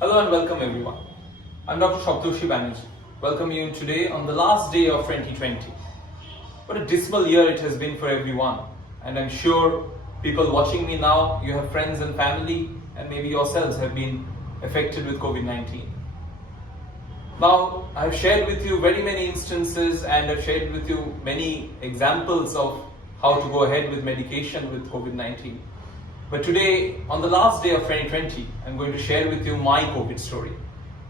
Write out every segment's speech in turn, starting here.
Hello and welcome everyone. I'm Dr. Saptarshi Banerjea, welcoming you today on the last day of 2020. What a dismal year it has been for everyone, and I'm sure people watching me now, you have friends and family and maybe yourselves have been affected with COVID-19. Now, I've shared with you very many instances and I've shared with you many examples of how to go ahead with medication with COVID-19. But today, on the last day of 2020, I'm going to share with you my COVID story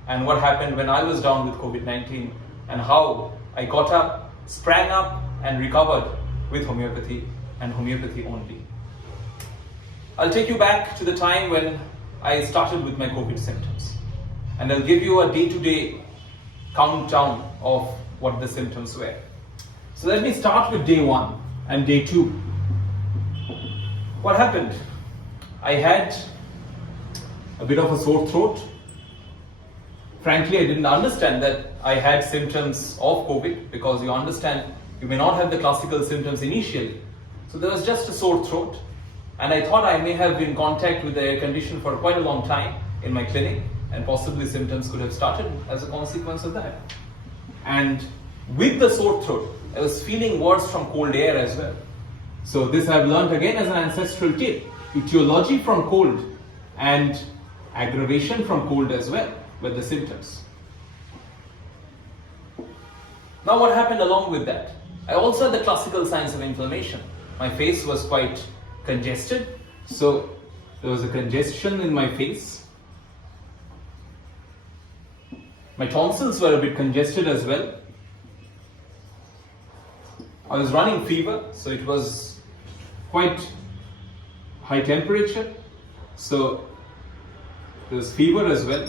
and what happened when I was down with COVID-19 and how I got up, sprang up and recovered with homeopathy and homeopathy only. I'll take you back to the time when I started with my COVID symptoms and I'll give you a day-to-day countdown of what the symptoms were. So let me start with day 1 and day 2. What happened? I had a bit of a sore throat. Frankly, I didn't understand that I had symptoms of COVID because you understand you may not have the classical symptoms initially. So there was just a sore throat and I thought I may have been in contact with the air condition for quite a long time in my clinic and possibly symptoms could have started as a consequence of that. And with the sore throat, I was feeling worse from cold air as well. So this I've learned again as an ancestral tip. Etiology from cold and aggravation from cold as well were the symptoms. Now what happened along with that? I also had the classical signs of inflammation. My face was quite congested, so there was a congestion in my face. My tonsils were a bit congested as well. I was running fever, so it was quite high temperature, so there was fever as well.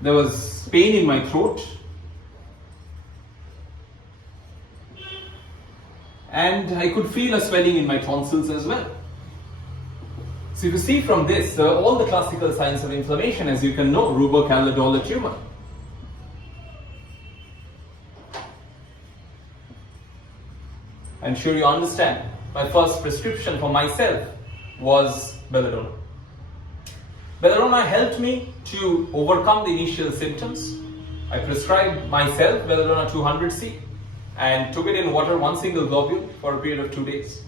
There was pain in my throat, and I could feel a swelling in my tonsils as well. So if you see from this, all the classical signs of inflammation, as you can know, rubocalcidola tumor. I'm sure you understand. My first prescription for myself was belladonna. Belladonna helped me to overcome the initial symptoms. I prescribed myself belladonna 200C and took it in water, one single globule for a period of 2 days.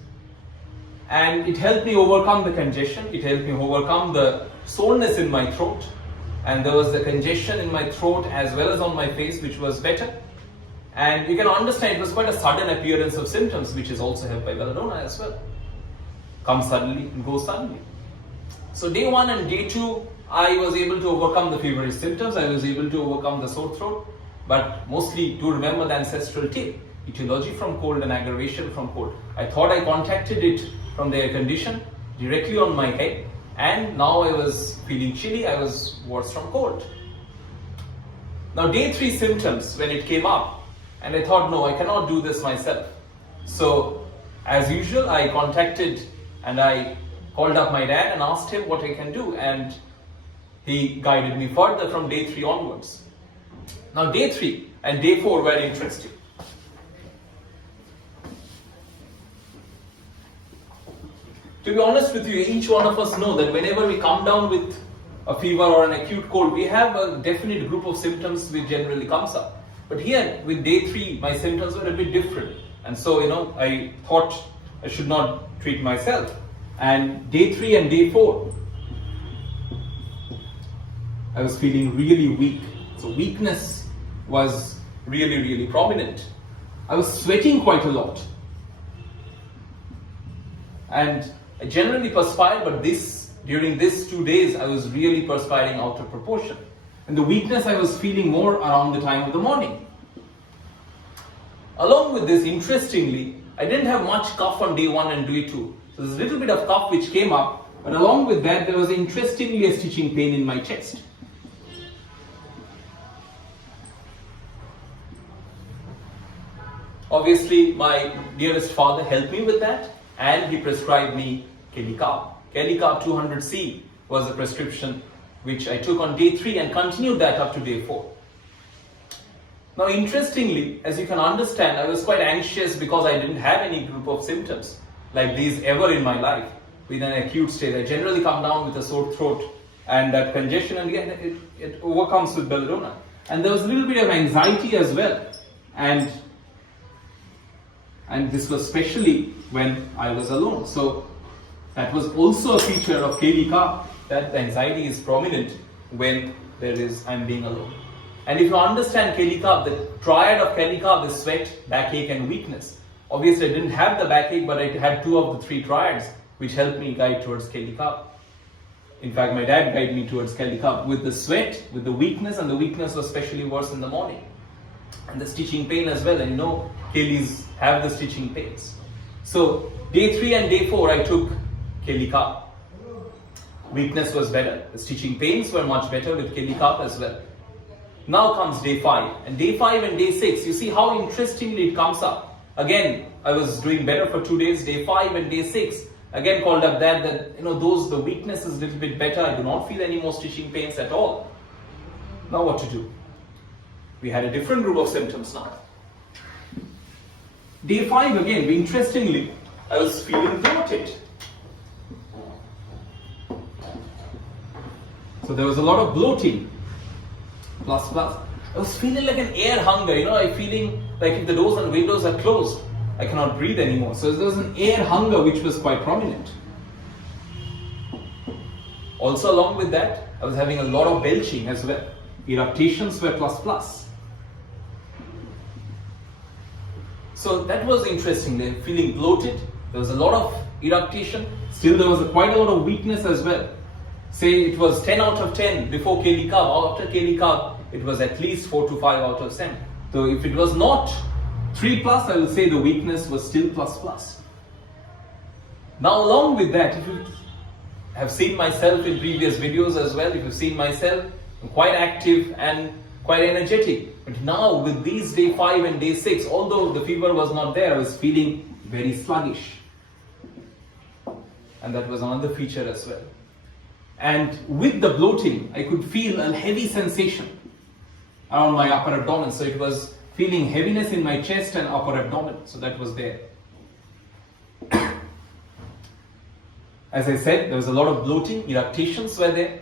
And it helped me overcome the congestion. It helped me overcome the soreness in my throat. And there was the congestion in my throat as well as on my face, which was better. And you can understand it was quite a sudden appearance of symptoms, which is also helped by belladonna as well. Come suddenly and go suddenly. So day 1 and day 2, I was able to overcome the feverish symptoms. I was able to overcome the sore throat. But mostly do remember the ancestral tip, etiology from cold and aggravation from cold. I thought I contacted it from the air condition directly on my head. And now I was feeling chilly. I was worse from cold. Now day 3 symptoms, when it came up, and I thought, no, I cannot do this myself. So, as usual, I contacted and I called up my dad and asked him what I can do. And he guided me further from day 3 onwards. Now, day 3 and day 4 were interesting. To be honest with you, each one of us know that whenever we come down with a fever or an acute cold, we have a definite group of symptoms which generally comes up. But here, with day 3, my symptoms were a bit different. And so, I thought I should not treat myself. And day 3 and day 4, I was feeling really weak. So weakness was really, really prominent. I was sweating quite a lot. And I generally perspired, but during these 2 days, I was really perspiring out of proportion. And the weakness I was feeling more around the time of the morning. Along with this, interestingly, I didn't have much cough on day 1 and day 2. So there's a little bit of cough which came up, but along with that, there was interestingly a stitching pain in my chest. Obviously, my dearest father helped me with that, and he prescribed me Periodical. Periodical 200C was the prescription which I took on day 3 and continued that up to day 4. Now, interestingly, as you can understand, I was quite anxious because I didn't have any group of symptoms like these ever in my life. With an acute state, I generally come down with a sore throat and that congestion, and again it overcomes with belladonna. And there was a little bit of anxiety as well, and this was especially when I was alone. So that was also a feature of Keli Carb, that the anxiety is prominent when I'm being alone. And if you understand Keli Carb, the triad of Keli Carb is sweat, backache and weakness. Obviously I didn't have the backache, but I had 2 of the 3 triads which helped me guide towards Keli Carb. In fact, my dad guided me towards Keli Carb with the sweat, with the weakness, and the weakness was especially worse in the morning. And the stitching pain as well, and you know Kelis have the stitching pains. So day 3 and day 4 I took Keli Carb. Weakness was better, the stitching pains were much better with Keli Carb as well. Now comes day 5, and day 5 and day 6, you see how interestingly it comes up. Again, I was doing better for 2 days, day 5 and day 6, again called up that you know, the weakness is a little bit better, I do not feel any more stitching pains at all. Now what to do? We had a different group of symptoms now. Day 5 again, interestingly, I was feeling bloated. So there was a lot of bloating. Plus. I was feeling like an air hunger, you know, I'm feeling like if the doors and windows are closed, I cannot breathe anymore. So there was an air hunger which was quite prominent. Also along with that, I was having a lot of belching as well. Eruptions were plus. So that was interesting. They were feeling bloated. There was a lot of eruption. Still there was quite a lot of weakness as well. Say it was 10 out of 10 before Keli Carb. After Keli Carb, it was at least 4 to 5 out of 10. So if it was not 3+, I will say the weakness was still plus. Now along with that, if you have seen myself in previous videos as well, if you've seen myself, I'm quite active and quite energetic. But now with these day 5 and day 6, although the fever was not there, I was feeling very sluggish. And that was another feature as well. And with the bloating, I could feel a heavy sensation around my upper abdomen. So it was feeling heaviness in my chest and upper abdomen. So that was there. As I said, there was a lot of bloating, eruptions were there.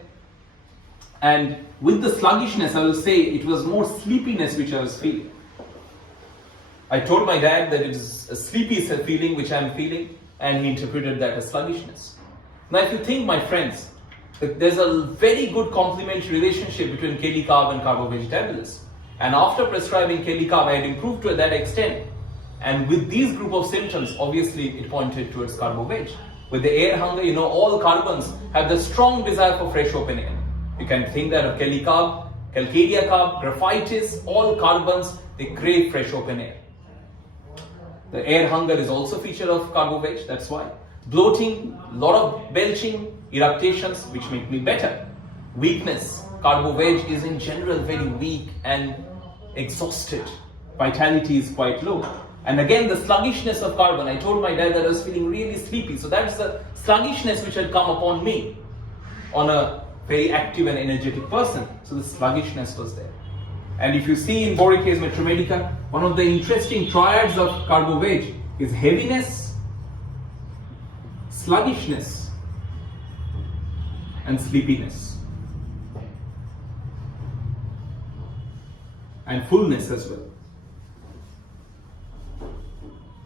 And with the sluggishness, I will say it was more sleepiness which I was feeling. I told my dad that it is a sleepy feeling which I am feeling, and he interpreted that as sluggishness. Now if you think, my friends, that there's a very good complementary relationship between Keli Carb and Carbo-Vegetablets. And after prescribing Keli Carb, I had improved to that extent. And with these group of symptoms, obviously it pointed towards Carbo-Veg. With the air hunger, you know, all carbons have the strong desire for fresh open air. You can think that of Keli Carb, Calcaria Carb, Graphitis, all carbons, they crave fresh open air. The air hunger is also a feature of Carbo-Veg, that's why. Bloating, lot of belching, eruptions which make me better. Weakness, Carbo-Veg is in general very weak and exhausted. Vitality is quite low. And again the sluggishness of carbon, I told my dad that I was feeling really sleepy. So that's the sluggishness which had come upon me on a very active and energetic person. So the sluggishness was there. And if you see in Boricase Metromedica, one of the interesting triads of Carbo-Veg is heaviness, sluggishness and sleepiness. And fullness as well.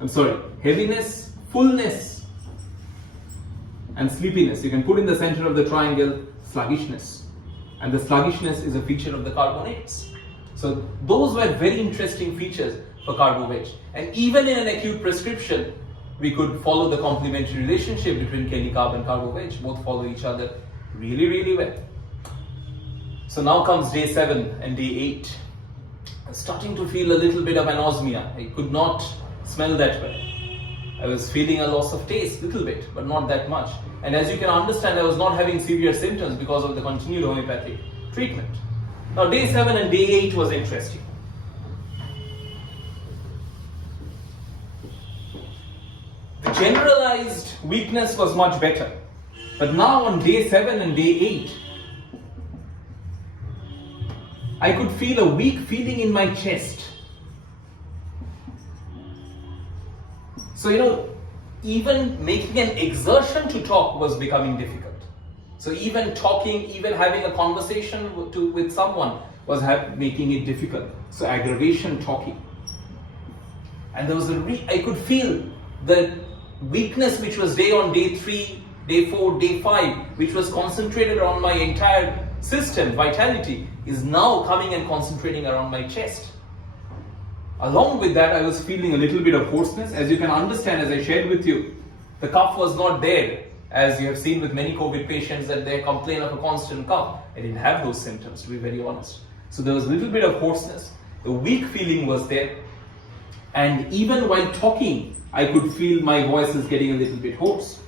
I'm sorry, heaviness, fullness and sleepiness. You can put in the center of the triangle sluggishness. And the sluggishness is a feature of the carbonates. So those were very interesting features for Carbo-Veg. And even in an acute prescription, we could follow the complementary relationship between Keli Carb and Carbo-Veg. Both follow each other really, really well. So now comes day 7 and day 8. I'm starting to feel a little bit of anosmia. I could not smell that well. I was feeling a loss of taste, little bit, but not that much. And as you can understand, I was not having severe symptoms because of the continued homeopathic treatment. Now day 7 and day 8 was interesting. The generalized weakness was much better. But now on day 7 and day 8, I could feel a weak feeling in my chest. So, you know, even making an exertion to talk was becoming difficult. So even talking, even having a conversation with someone was making it difficult. So aggravation talking. And there was I could feel the weakness which was day on day 3, day 4, day 5, which was concentrated on my entire system, vitality, is now coming and concentrating around my chest. Along with that, I was feeling a little bit of hoarseness. As you can understand, as I shared with you, the cough was not there. As you have seen with many COVID patients that they complain of a constant cough. I didn't have those symptoms, to be very honest. So there was a little bit of hoarseness. The weak feeling was there. And even while talking, I could feel my voice is getting a little bit hoarse.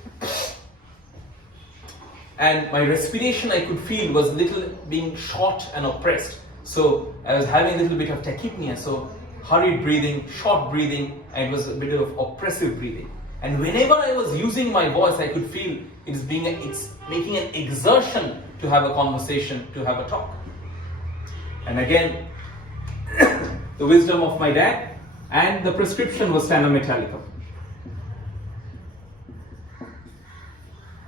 And my respiration, I could feel, was a little being short and oppressed. So I was having a little bit of tachypnea, so hurried breathing, short breathing, and it was a bit of oppressive breathing. And whenever I was using my voice, I could feel it's making an exertion to have a conversation, to have a talk. And again, the wisdom of my dad, and the prescription was Stannum Metallicum.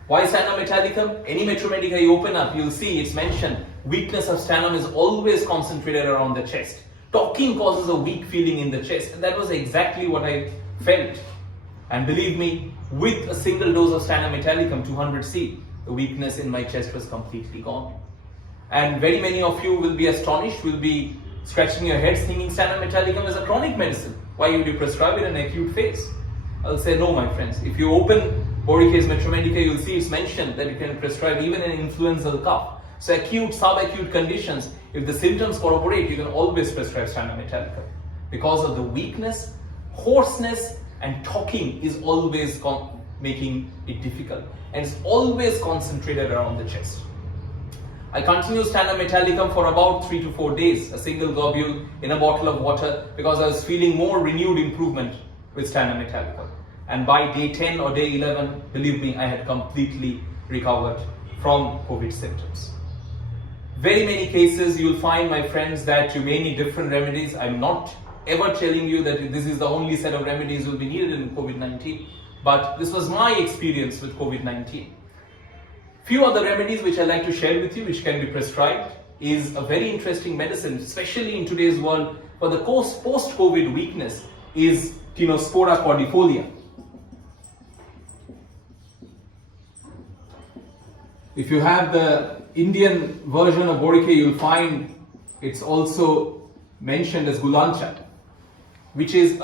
Why Stannum Metallicum? Any Metromedica you open up, you'll see it's mentioned. Weakness of sternum is always concentrated around the chest. Talking causes a weak feeling in the chest, and that was exactly what I felt. And believe me, with a single dose of Stannum Metallicum 200C, the weakness in my chest was completely gone. And very many of you will be astonished, will be scratching your heads thinking Stannum Metallicum is a chronic medicine. Why would you prescribe it in an acute phase? I'll say no, my friends. If you open Borica's Metromedica, you'll see it's mentioned that you can prescribe even an influenza cough. So acute, subacute conditions, if the symptoms corroborate, you can always prescribe Stannum Metallicum. Because of the weakness, hoarseness, and talking is always making it difficult. And it's always concentrated around the chest. I continued Stannum Metallicum for about 3 to 4 days, a single globule in a bottle of water, because I was feeling more renewed improvement with Stannum Metallicum. And by day 10 or day 11, believe me, I had completely recovered from COVID symptoms. Very many cases you'll find, my friends, that you may need different remedies. I'm not ever telling you that this is the only set of remedies will be needed in COVID-19, but this was my experience with COVID-19. Few other remedies which I'd like to share with you, which can be prescribed, is a very interesting medicine, especially in today's world for the post-COVID weakness, is Tinospora cordifolia. If you have the Indian version of Borica, you'll find it's also mentioned as Gulancha, which is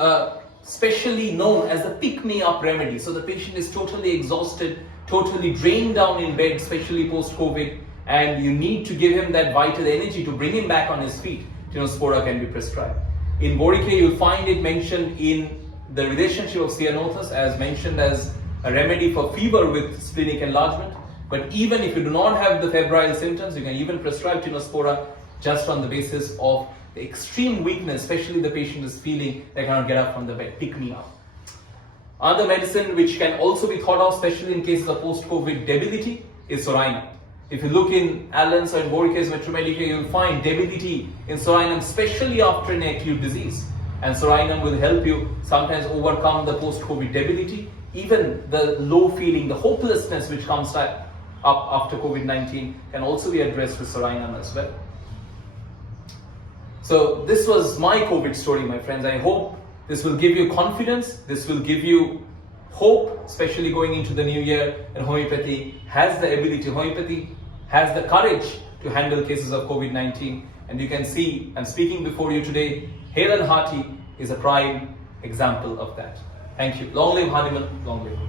specially known as a pick-me-up remedy. So the patient is totally exhausted, totally drained down in bed, especially post-COVID, and you need to give him that vital energy to bring him back on his feet. Tinospora can be prescribed. In Borica, you'll find it mentioned in the relationship of cyanothus as mentioned as a remedy for fever with splenic enlargement. But even if you do not have the febrile symptoms, you can even prescribe Tinospora just on the basis of the extreme weakness, especially the patient is feeling they cannot get up from the bed, pick me up. Another medicine which can also be thought of, especially in cases of post-COVID debility, is Sorinum. If you look in Allen's or in Borica's Metromedica, you'll find debility in Sorinum, especially after an acute disease. And Sorinum will help you sometimes overcome the post-COVID debility, even the low feeling, the hopelessness which comes up after COVID-19 can also be addressed with Sorinum as well. So this was my COVID story, my friends. I hope this will give you confidence, this will give you hope, especially going into the new year, and homeopathy has the ability, homeopathy has the courage to handle cases of COVID-19. And you can see, I'm speaking before you today, hale and hearty is a prime example of that. Thank you. Long live Hanuman, long live.